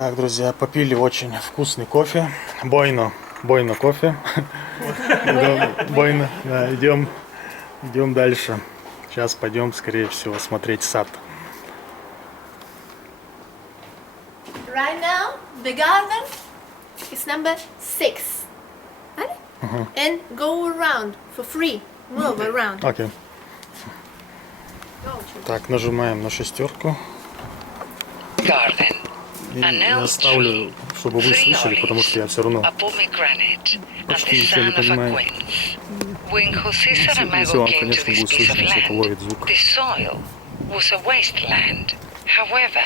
Так, друзья, попили очень вкусный кофе. Бойно кофе. Бойно, да, идем дальше. Сейчас пойдем, скорее всего, смотреть сад. Right now, the garden is number 6. Right? And go around for free. Move around. Окей. Go. Так, нажимаем на шестерку. Garden. И я ставлю, чтобы вы слышали, потому что я все равно почти ничего не понимаю. When Jose Если Saramago он, came to конечно, this будет piece of слышно, если это land, ловит звук. the soil was a wasteland. However,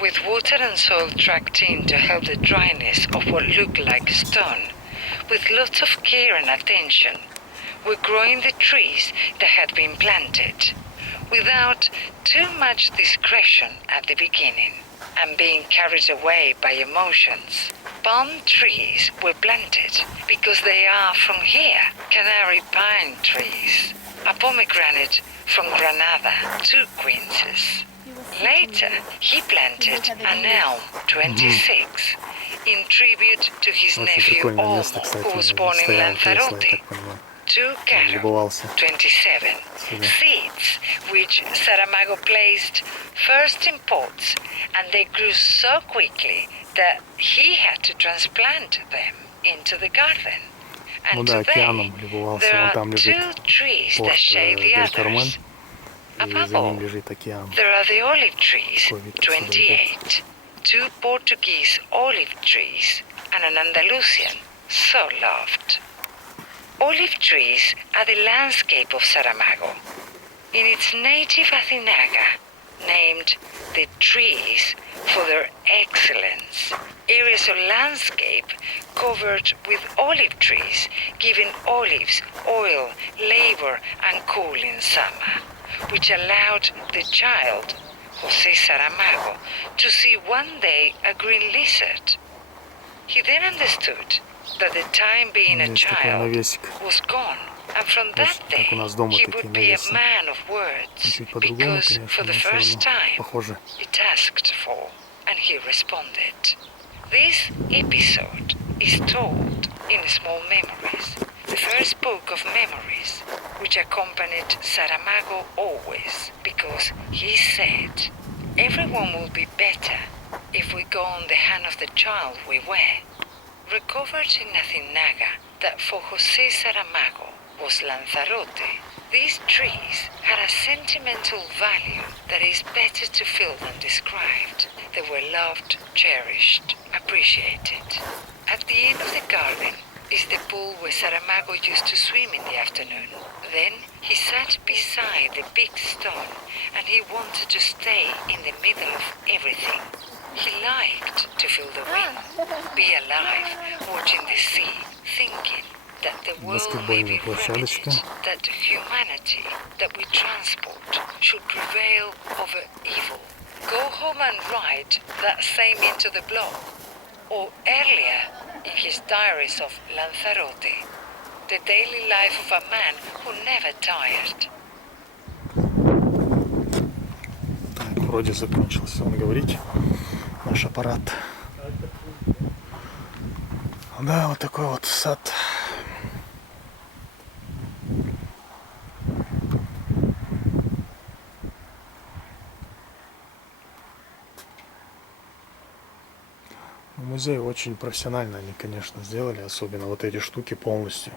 with water and soil tracked in to help the dryness of what looked like stone, with lots of care and attention, were growing the trees that had been planted, without too much discretion at the beginning, and being carried away by emotions. Palm trees were planted because they are from here, Canary pine trees, a pomegranate from Granada, 2 quinces. Later, he planted an elm, 26, in tribute to his Очень nephew прикольное Olmo, место, кстати, who was born in стоял Тесла, я Lanzarote. так понимаю. 2 cattle, Любовался. 27 seeds, which Saramago placed first in pots, and they grew so quickly that he had to transplant them into the garden. Ну And да, today, океаном любовался. there Вон are там 2 лежит trees that порт shade the Дель Кармен, others. и Above за ним all, лежит океан. there are the olive trees, Такой вид отсюда идет. 28, 2 Portuguese olive trees, and an Andalusian, so loved. Olive trees are the landscape of Saramago. In its native Athinaga, named the trees for their excellence, areas of landscape covered with olive trees, giving olives oil, labor, and cool in summer, which allowed the child, Jose Saramago, to see one day a green lizard. He then understood that the time being a Есть такой child навесик. was gone, and from that day как у нас дома he такие would be a навесы. man of words, Чуть по-другому, because конечно, for the но все first равно time похоже. it asked for, and he responded. This episode is told in small memories, the first book of memories, which accompanied Saramago always, because he said, everyone will be better if we go on the hand of the child we were. Recovered in Athinaga that for Jose Saramago was Lanzarote, these trees had a sentimental value that is better to feel than described. They were loved, cherished, appreciated. At the end of the garden is the pool where Saramago used to swim in the afternoon. Then he sat beside the big stone and he wanted to stay in the middle of everything. He liked to feel the wind, be alive, watching the sea, thinking that the world may be remedied, that humanity that we transport should prevail over evil. Go home and write that same into the blog, or earlier in his diaries of Lanzarote, the daily life of a man who never tired. Так, вроде закончился он говорить. Наш аппарат. Да, вот такой вот сад. Музей очень профессионально они, конечно, сделали, особенно вот эти штуки полностью.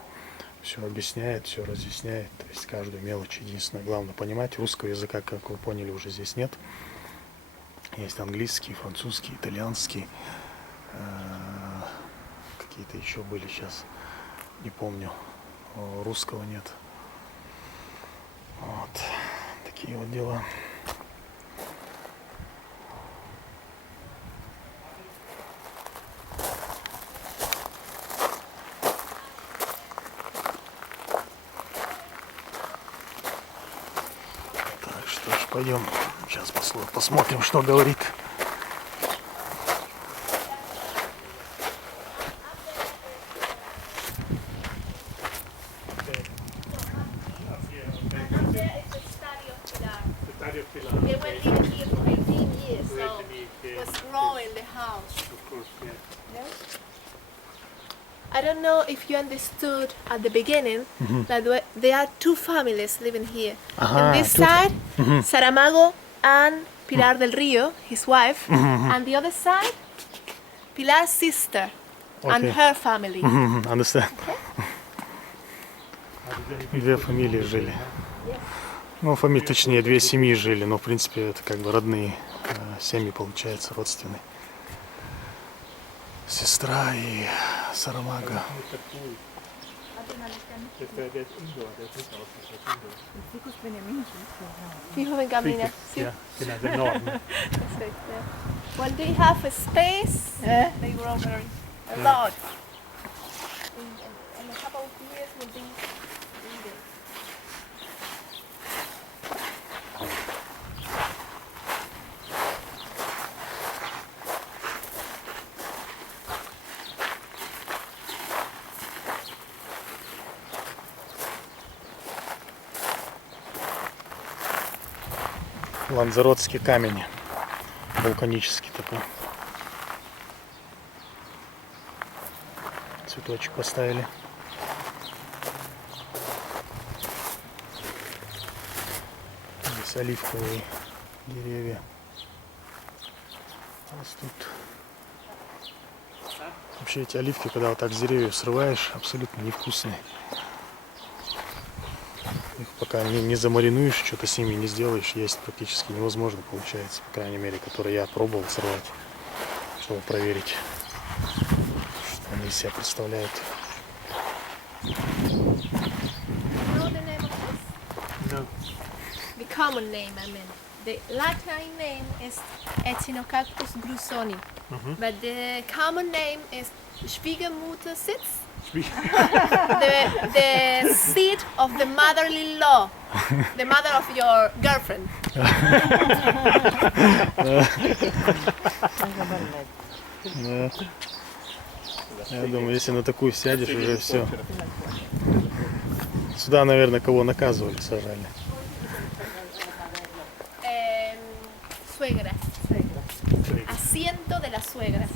Все объясняет, все разъясняет, то есть каждую мелочь. Единственное, главное понимать, русского языка, как вы поняли, уже здесь нет. Есть английский, французский, итальянский. Какие-то еще были сейчас, не помню. Русского нет. Вот. Такие вот дела. Так, что ж, пойдем. Сейчас посмотрим, что говорит. They were living here for 18 years, so it was growing the house. course, yeah. No? I don't know if you understood at the beginning that there are two families living here. On this side, Saramago and Pilar del Rio, his wife, and the other side, Pilar's sister and Okay. her family. Understand? Две фамилии жили. Ну, фамилии, точнее, две семьи жили, но, в принципе, это как бы родные семьи, получается, родственные. Сестра и Сарамаго. Hijo de Gabriela. Sí. Ja, genau, der Norden. Perfecto. When they have a space, they grow very a lot. In a couple of years will be bigger. Лансаротский камень. Вулканический такой. Цветочек поставили. Здесь оливковые деревья растут. Вообще эти оливки, когда вот так с деревьев срываешь, абсолютно невкусные. Их пока не замаринуешь, что-то с ними не сделаешь, есть практически невозможно получается, по крайней мере, которые я пробовал срывать, чтобы проверить, что они из себя представляют. You know the name of this? No. The common name, I mean. The Latin name is Echinocactus grusoni, but the common name is Schwiegermuttersitz. The seat of the mother-in-law, the mother of your girlfriend. Да. Я думаю, если на такую сядешь, уже все. Сюда, наверное, кого наказывали, сажали. Suegra. Asiento de la suegra.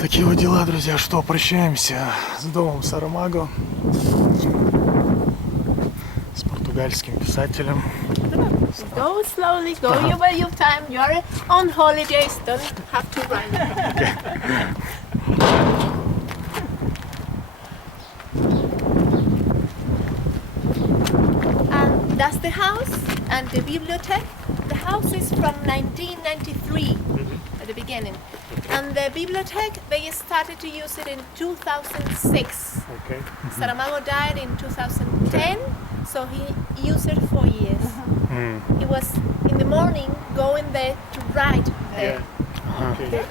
Такие вот дела, друзья, что прощаемся с домом Сарамаго, с португальским писателем. Go slowly, go your time. You're on holidays, don't have to run. And that's the house and the bibliothèque. The house is from 1993 at the beginning. And the bibliothèque, they started to use it in 2006. Okay. Saramago died in 2010, so he used it for years. He was in the morning going there to write there. Okay.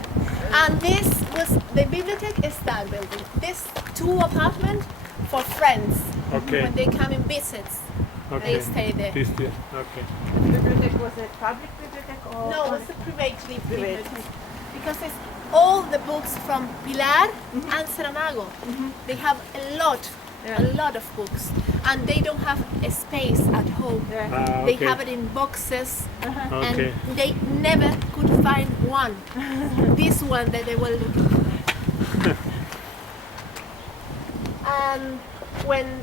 And this was the bibliothèque is that building. This two apartment for friends. Okay. When they come in visits, they stay there. Okay. Bibliothèque was a public bibliothèque or? No, it's a private bibliothèque. Because it's all the books from Pilar and Saramago. They have a lot of books, and they don't have a space at home. They have it in boxes, Okay. and they never could find one. This one that they were looking for. And when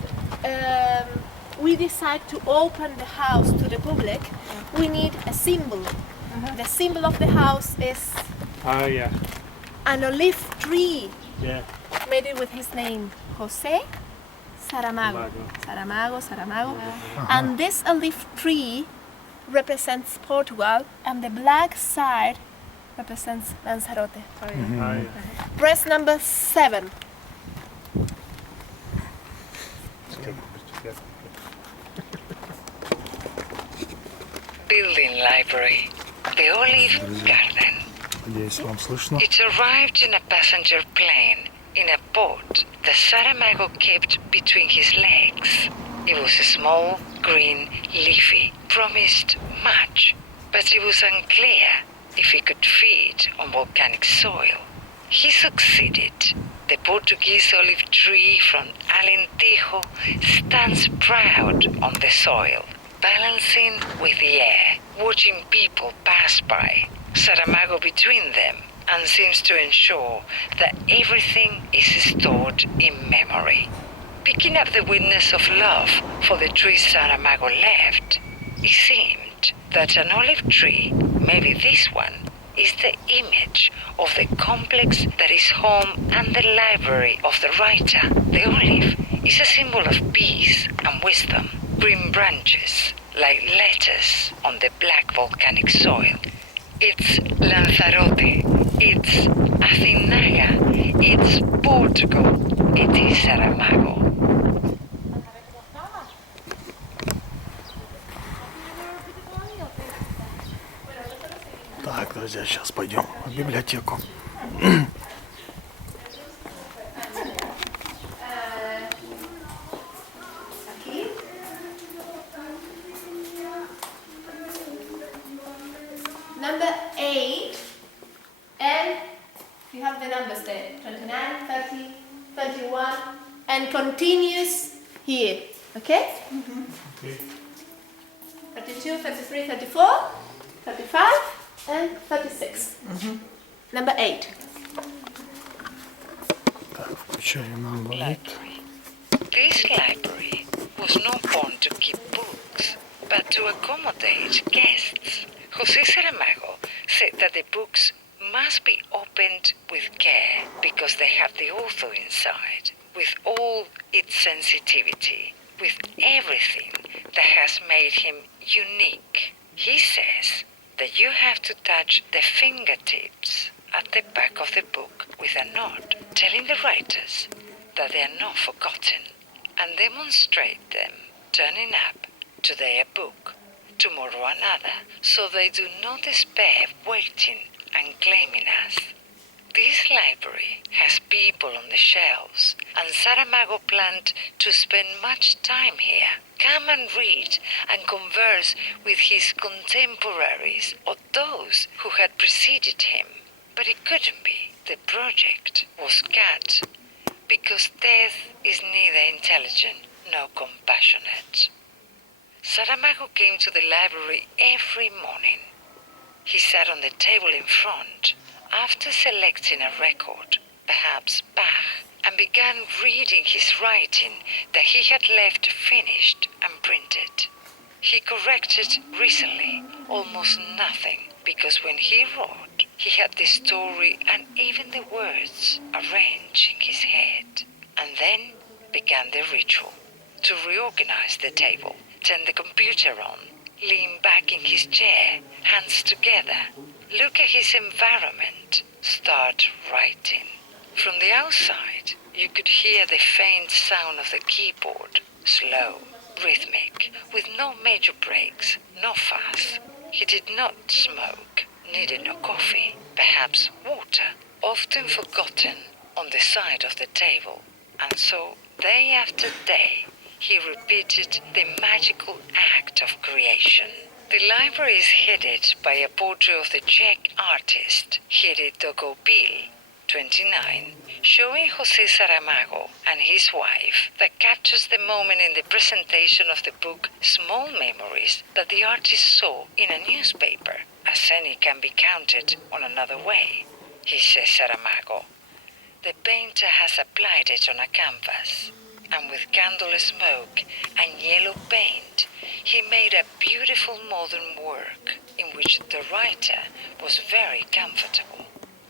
we decide to open the house to the public, we need a symbol. The symbol of the house is Yeah. an olive tree Yeah. made it with his name, Jose Saramago. Saramago. And this olive tree represents Portugal, and the black side represents Lanzarote. Press number 7. Building library. The Olive Garden. Надеюсь, вам слышно. It arrived in a passenger plane in a boat that Saramago kept between his legs. It was small, green, leafy, promised much, but it was unclear if he could feed on volcanic soil. He succeeded. The Portuguese olive tree from Alentejo stands proud on the soil, balancing with the air, watching people pass by. Saramago between them and seems to ensure that everything is stored in memory. Picking up the witness of love for the trees Saramago left, it seemed that an olive tree, maybe this one, is the image of the complex that is home and the library of the writer. The olive is a symbol of peace and wisdom. Green branches, like letters on the black volcanic soil. It's Lanzarote, it's Azinaga, it's Portugal, it is Saramago. Так, друзья, сейчас пойдем в библиотеку. Number 8, and you have the numbers there, 29, 30, 31, and continues here, okay? Okay. 32, 33, 34, 35, and 36. Number 8. Так, включаем number 8. Library. This library was not born to keep books, but to accommodate guests. Jose Saramago said that the books must be opened with care because they have the author inside, with all its sensitivity, with everything that has made him unique. He says that you have to touch the fingertips at the back of the book with a nod, telling the writers that they are not forgotten, and demonstrate them turning up today a book, tomorrow another, so they do not despair waiting and claiming us. This library has people on the shelves, and Saramago planned to spend much time here. Come and read and converse with his contemporaries or those who had preceded him. But it couldn't be. The project was cut because death is neither intelligent nor compassionate. Saramago came to the library every morning. He sat on the table in front after selecting a record, perhaps Bach, and began reading his writing that he had left finished and printed. He corrected recently almost nothing because when he wrote, he had the story and even the words arranged in his head. And then began the ritual to reorganize the table, turn the computer on, lean back in his chair, hands together, look at his environment, start writing. From the outside, you could hear the faint sound of the keyboard, slow, rhythmic, with no major breaks, no fuss. He did not smoke, needed no coffee, perhaps water, often forgotten on the side of the table. And so, day after day, he repeated the magical act of creation. The library is headed by a portrait of the Czech artist Jiří Togopil, 29, showing Jose Saramago and his wife that captures the moment in the presentation of the book Small Memories that the artist saw in a newspaper, as any can be counted on another way. He says Saramago, the painter has applied it on a canvas, and with candle smoke and yellow paint, he made a beautiful modern work in which the writer was very comfortable.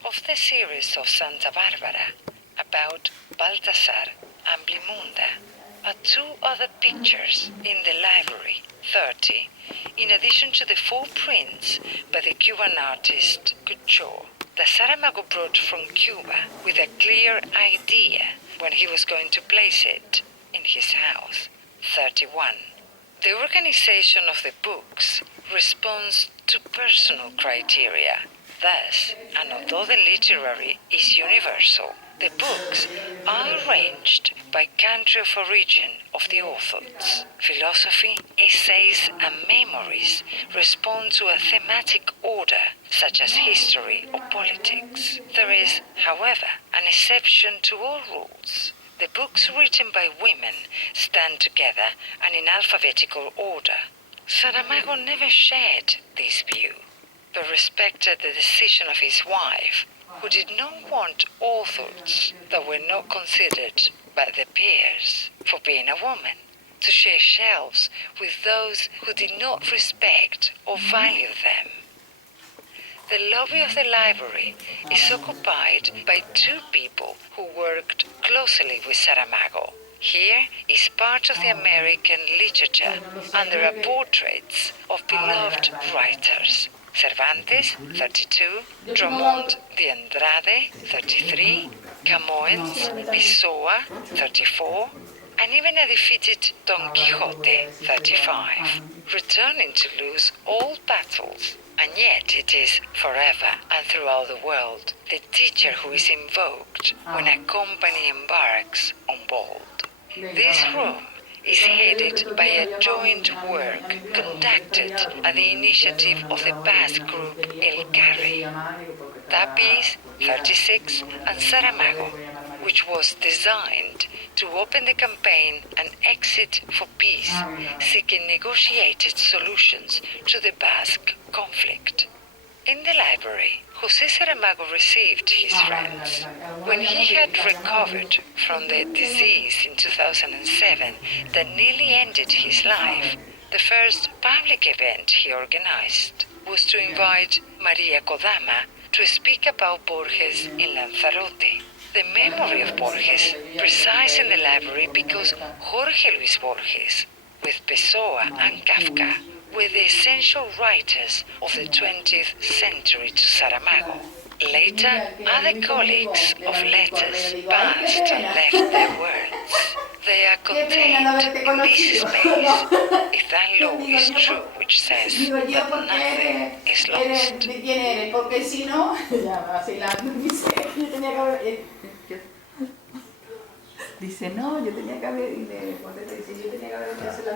Of the series of Santa Barbara, about Baltasar and Blimunda, are two other pictures in the library, 30, in addition to the 4 prints by the Cuban artist Couture that Saramago brought from Cuba with a clear idea when he was going to place it in his house, 31. The organization of the books responds to personal criteria. Thus, and although the literary is universal, the books are arranged by country of origin of the authors. Philosophy, essays, and memories respond to a thematic order, such as history or politics. There is, however, an exception to all rules. The books written by women stand together and in alphabetical order. Saramago never shared this view, but respected the decision of his wife, who did not want authors that were not considered by their peers for being a woman to share shelves with those who did not respect or value them. The lobby of the library is occupied by two people who worked closely with Saramago. Here is part of the American literature, and there are portraits of beloved writers. Cervantes, 32, Drummond de Andrade, 33, Camões, Pessoa, 34, and even a defeated Don Quixote, 35, returning to lose all battles. And yet it is forever and throughout the world the teacher who is invoked when a company embarks on bold. This room is headed by a joint work conducted at the initiative of the Basque group El Carri, Tapiz, 36, and Saramago, which was designed to open the campaign and exit for peace, seeking negotiated solutions to the Basque conflict. In the library, Jose Saramago received his friends. When he had recovered from the disease in 2007 that nearly ended his life, the first public event he organized was to invite Maria Kodama to speak about Borges in Lanzarote. The memory of Borges resides in the library because Jorge Luis Borges, with Pessoa and Kafka, were the essential writers of the 20th century to Saramago. Later, other colleagues of letters passed and left their words. They are contained in this space, if that law is true which says that nothing is lost.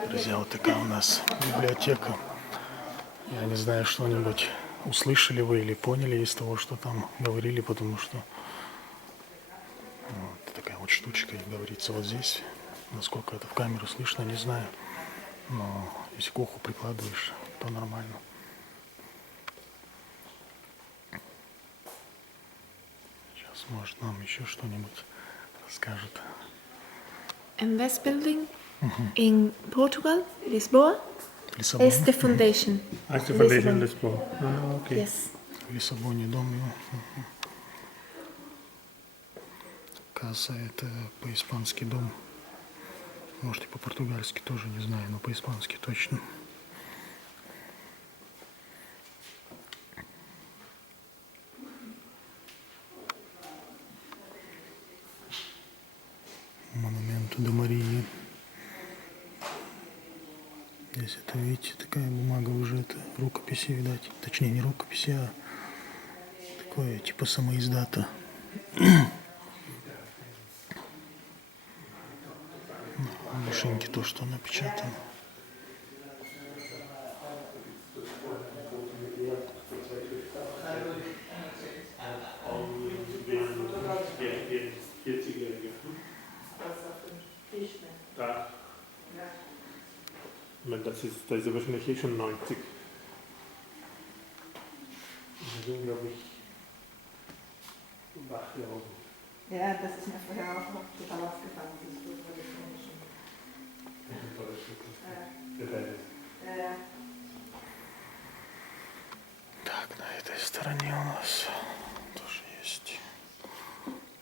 Друзья, вот такая у нас библиотека. Я не знаю, что-нибудь услышали вы или поняли из того, что там говорили, потому что вот такая вот штучка, как говорится, вот здесь. Насколько это в камеру слышно, не знаю. Но если к уху прикладываешь, то нормально. Сейчас, может, нам еще что-нибудь расскажет. And this building in Portugal, Lisboa, is the foundation. It's the foundation Lisboa. Okay. Yes. В Лиссабоне дом его. Касса — это по-испански дом. Может, и по-португальски тоже, не знаю, но по-испански точно. Монументу до Марии. Здесь это, видите, такая бумага уже, это рукописи, видать. Точнее, не рукописи, а такое типа самоиздата. Машинки то, что напечатано. Das ist wahrscheinlich eh schon 90. Das sind, glaube ich, Wachjahre. Ja, das ist mir vorher auch noch total aufgefallen. Das ist gut, weil das schon. Так, на этой стороне у нас тоже есть.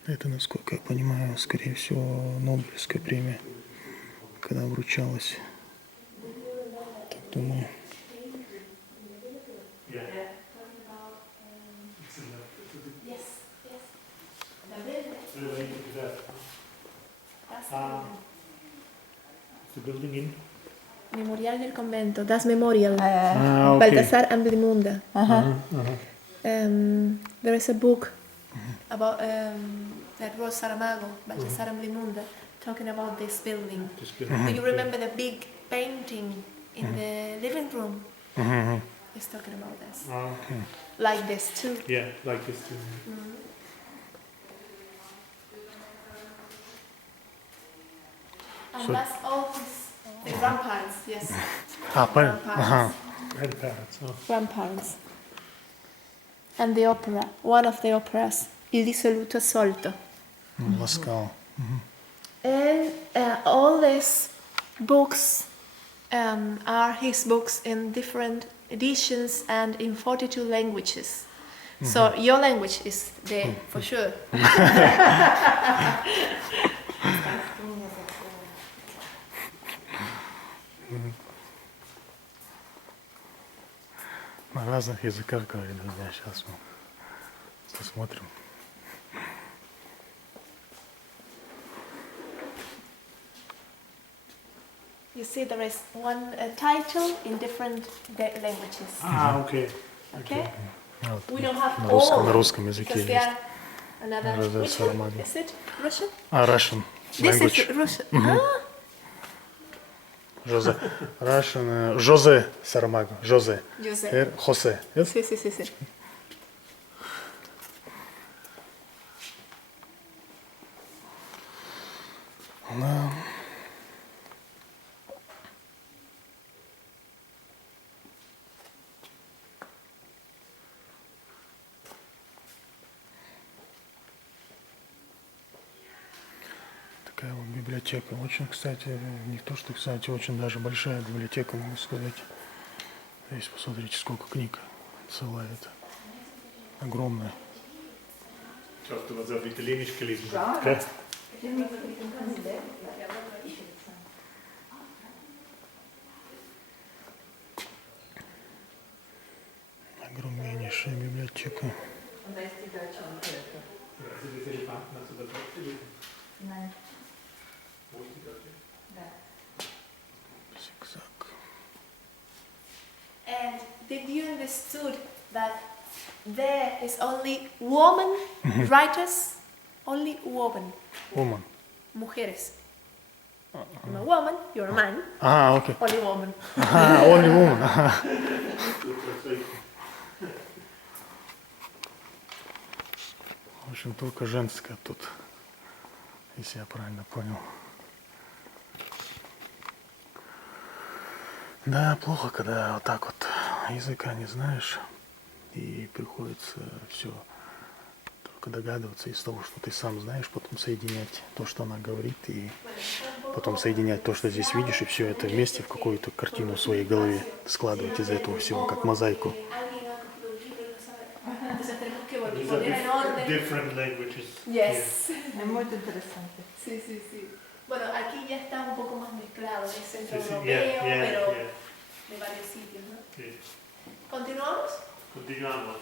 Это, насколько я понимаю, скорее всего, Нобелевская премия, когда вручалась. Так думаю. The building in? Memorial del Convento, Das Memorial, Okay. Baltasar Amblimunda. There is a book about that was Saramago, Baltasar Amblimunda, talking about this building. Do you remember the big painting in the living room? He's talking about this. Okay. Like this too. Yeah, like this too. And that's all the grandparents, yes. А, правильно? Ага. Grandparents. Oh. Grandparents. and the opera, one of the operas, Il dissoluto solto. Ласкал. And all these books are his books in different editions and in 42 languages. So your language is there for sure. На разных языках говорит, друзья. Сейчас мы посмотрим. You see there is one title in different languages. Okay. Okay? Вот, We don't have на all. русском языке Because есть. they are another. Жозе Which one? Сарамаго. Is it Russian? Russian This language. is Russian. Ah, Жозе. Russian. Жозе Сарамаго. Жозе. Jose. Хосе. Yes? Sí. Да. Такая вот библиотека. Очень, кстати, не то, что, кстати, очень даже большая библиотека, могу сказать. Здесь посмотрите, сколько книг. Целая это. Огромная. Schaust du, was er auf Italienisch gelesen Ja. hat? Gell? Огромнейшая библиотека. Und da ist die deutsche Unterricht. Also das Elefanten hast du da drauf gelesen? Nein. Wo ist die deutsche? Da. Зигзаг. And did you understood that there is only woman writers? Only woman. Woman. Mujeres. I'm a woman, you're a man. Окей. Only woman. Only woman. В общем, только женская тут, если я правильно понял. Да, плохо, когда вот так вот языка не знаешь, и приходится все только догадываться из того, что ты сам знаешь, потом соединять то, что она говорит, и потом соединять то, что здесь видишь, и все это вместе в какую-то картину в своей голове складывать из этого всего, как мозаику. Different languages. Yes. Es muy interesante. Sí. Bueno, aquí ya está un poco más mezclado, es centroeuropeo, Yeah, pero yeah. de varios sitios, ¿no? Sí. ¿Continuamos? Continuamos.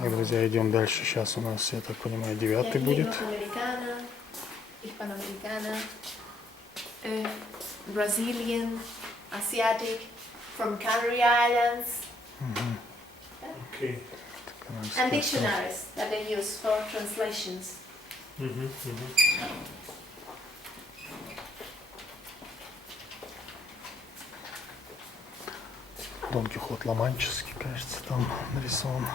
Так, друзья, идем дальше. Сейчас у нас, я так понимаю, 9-й будет. Norteamericana, hispanoamericana, Brazilian, Asiatic, from Canary Islands, Okay. and dictionaries that they use for translations. Дон Кихот Ла-Манческий, кажется, там нарисован.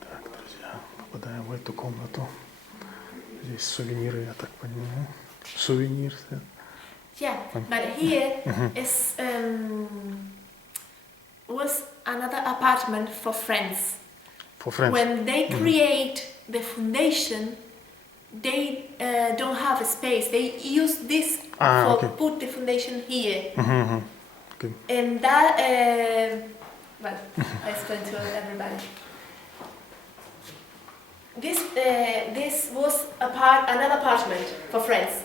Так, друзья, попадаем в эту комнату. Здесь сувениры, я так понимаю. Сувенир. Yeah, but here is was another apartment for friends. For friends. When they create the foundation, they don't have a space. They use this for okay. put the foundation here, Okay. and that well, I explain to everybody. This was another apartment for friends,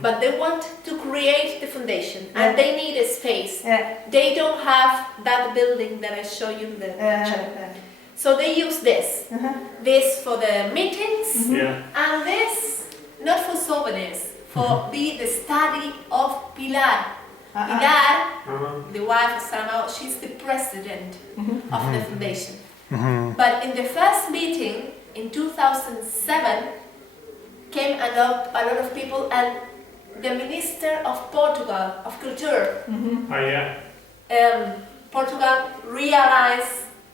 but they want to create the foundation and they need a space. Yeah. They don't have that building that I show you in the picture. So they use this. This for the meetings Yeah. and this not for souvenirs, for the study of Pilar. Pilar, the wife of Saramago, she's the president of the foundation. But in the first meeting in 2007 came a lot of people, and the Minister of Portugal, of Culture, Ah, yeah. Portugal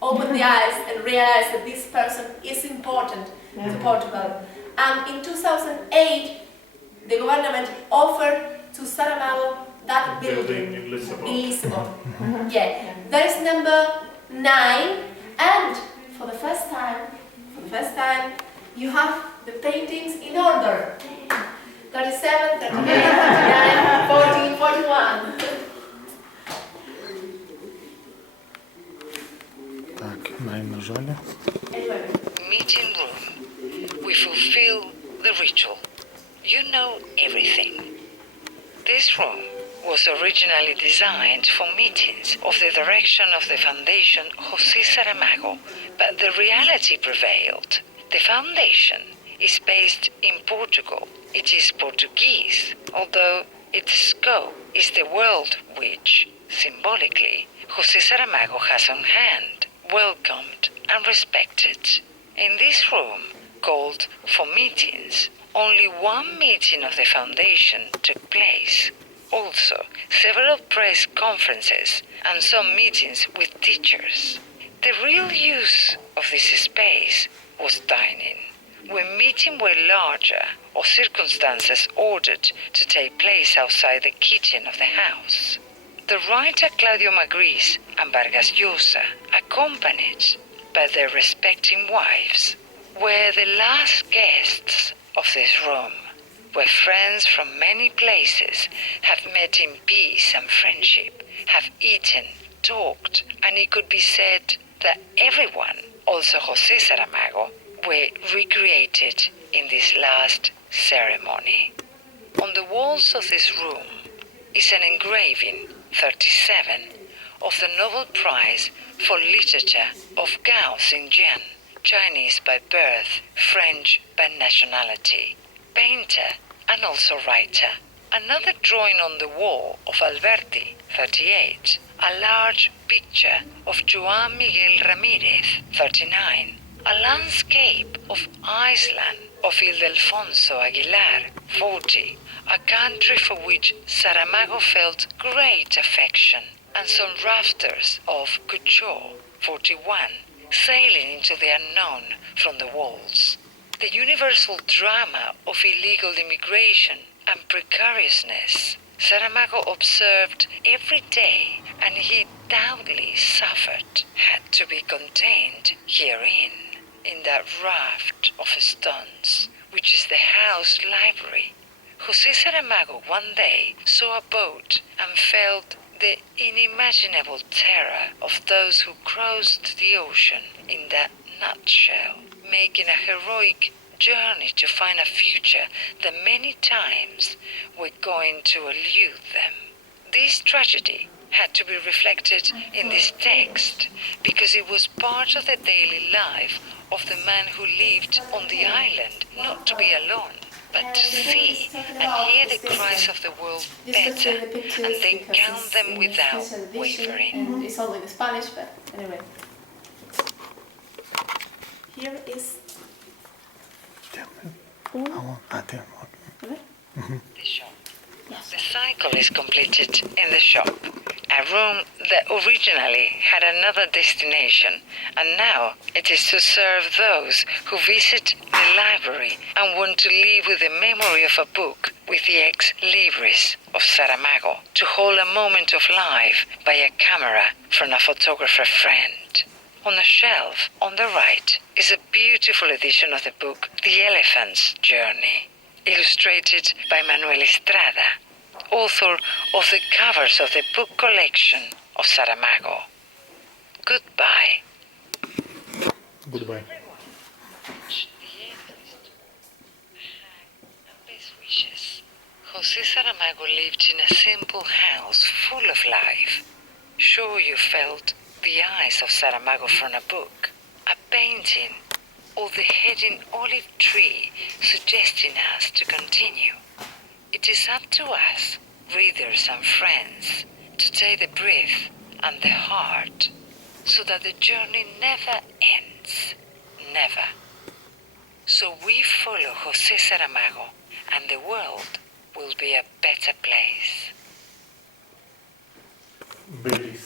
opened the eyes and realized that this person is important to Portugal. And in 2008, the government offered to Saramago that Building building in Lisbon. in Lisbon. Yeah, that is number 9, and for the first time, you have the paintings in order. 37, 38, 39, 40, 41. Так, нажали. Anyway. Meeting room. We fulfill the ritual. You know everything. This room was originally designed for meetings of the direction of the foundation Jose Saramago, but the reality prevailed. The foundation is based in Portugal. It is Portuguese, although its scope is the world which, symbolically, Jose Saramago has on hand, welcomed and respected. In this room, called for meetings, only one meeting of the foundation took place. Also, several press conferences and some meetings with teachers. The real use of this space was dining. When meetings were larger or circumstances ordered to take place outside the kitchen of the house. The writer Claudio Magris and Vargas Llosa, accompanied by their respective wives, were the last guests of this room, where friends from many places have met in peace and friendship, have eaten, talked, and it could be said that everyone, also Jose Saramago, were recreated in this last ceremony. On the walls of this room is an engraving, 37, of the Nobel Prize for Literature of Gao Xingjian, Chinese by birth, French by nationality, painter and also writer. Another drawing on the wall of Alberti, 38, a large picture of Joan Miguel Ramirez, 39, a landscape of Iceland of Ildefonso Aguilar, 40, a country for which Saramago felt great affection, and some rafters of Couture, 41, sailing into the unknown from the walls. The universal drama of illegal immigration and precariousness Saramago observed every day, and he doubly suffered, had to be contained herein, in that raft of stones, which is the house library. Jose Saramago one day saw a boat and felt the unimaginable terror of those who crossed the ocean in that nutshell, making a heroic journey to find a future that many times were going to elude them. This tragedy had to be reflected in this text because it was part of the daily life of the man who lived on the island, not to be alone, but to see and hear the cries of the world better and then count them without wavering. And it's all in Spanish, but anyway. Here is... The shop. The cycle is completed in the shop, a room that originally had another destination, and now it is to serve those who visit the library and want to live with the memory of a book with the ex-libris of Saramago, to hold a moment of life by a camera from a photographer friend. On the shelf on the right is a beautiful edition of the book The Elephant's Journey, illustrated by Manuel Estrada, author of the covers of the book collection of Saramago. Goodbye. Goodbye. Best wishes. Jose Saramago lived in a simple house full of life. Sure you felt the eyes of Saramago from a book, a painting, or the hidden olive tree suggesting us to continue. It is up to us, readers and friends, to take the breath and the heart so that the journey never ends. Never. So we follow Jose Saramago and the world will be a better place. Really